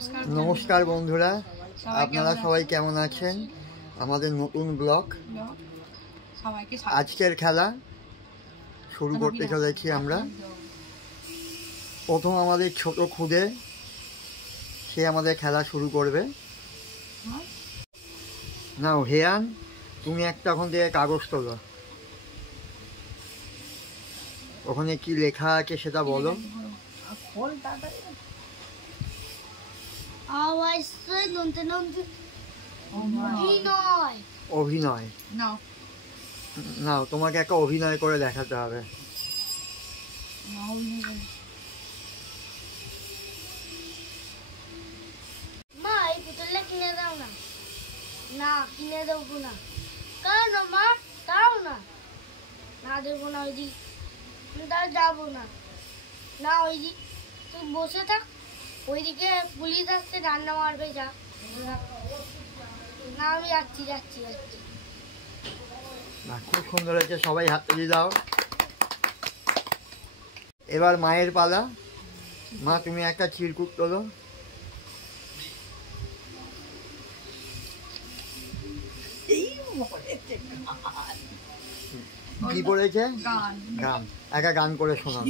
নমস্কার বন্ধুরা, আপনারা সবাই কেমন আছেন? আমাদের নতুন ব্লগ আজকের খেলা শুরু করতে চলেছি আমরা। প্রথম আমাদের ছোট খুদে, সে আমাদের খেলা শুরু করবে। নাও হেয়ান, তুমি একটা ওখান থেকে কাগজ তোলো, ওখানে কি লেখা আছে সেটা বলো। অভিনয় নাও, তোমাকে একটা অভিনয় করে দেখাতে হবে। মা এই পুতুলটা কিনে দাও না। না কিনে দেবো না। কেন মা? দাও না। না দেবো না। ওই দিক তার যাবো না। না ওই দিক তুই বসে থাক, ওইদিকে পুলিশ আসছে, রান্না মারবে, যা। না আমি যাচ্ছি যাচ্ছি যাচ্ছি। খুব সুন্দর হয়েছে, সবাই হাত তালি দাও। এবার মায়ের পালা। মা তুমি একটা চিরকুট তোলো। কি পড়েছে? গান। একটা গান করে শোনাও।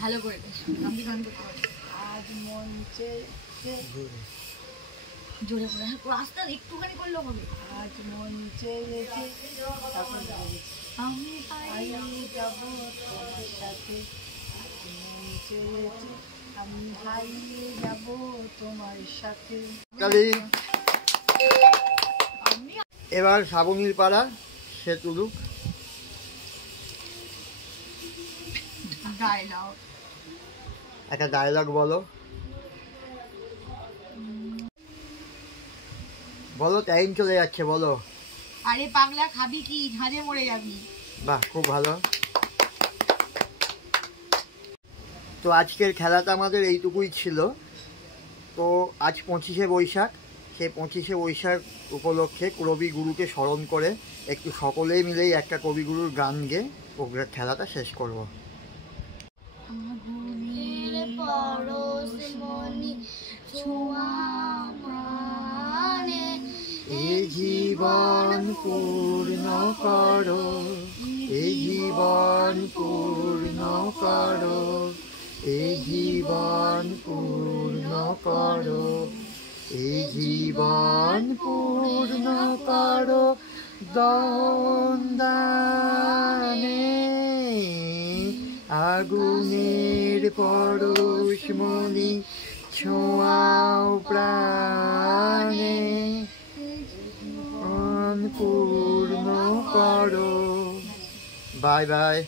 ভালো করে আমি গান করতে পারি। আজ মঞ্চে জোরে করে রাস্তা একটুখানি করলেও হবে। আজ মঞ্চে আমি যাব তোমার সাথে, মঞ্চে আমি হারিয়ে যাব তোমার সাথে। এবার শ্রাবণীর পাড়া, সে তুলুক। একটা ডায়লগ বলো। বলো, টাইম চলে যাচ্ছে, বলো। আরে পাগলা, খাবি কি? ঝাঁঝে মরে যাবি। বাহ, খুব ভালো। তো আজকের খেলাটা আমাদের এইটুকুই ছিল। তো আজ 25শে বৈশাখ, সেই 25শে বৈশাখ উপলক্ষে কবিগুরুকে স্মরণ করে একটু সকলেই মিলেই একটা কবিগুরুর গান গেয়ে খেলাটা শেষ করব। এই জীবন পূর্ণ করো, এই জীবন পূর্ণ করো, এই জীবন পূর্ণ করো, এই জীবন পূর্ণ করো দানে, আগুনের পরশমণি ছোঁয়াও প্রাণে, পূর্ণ করো। Bye bye.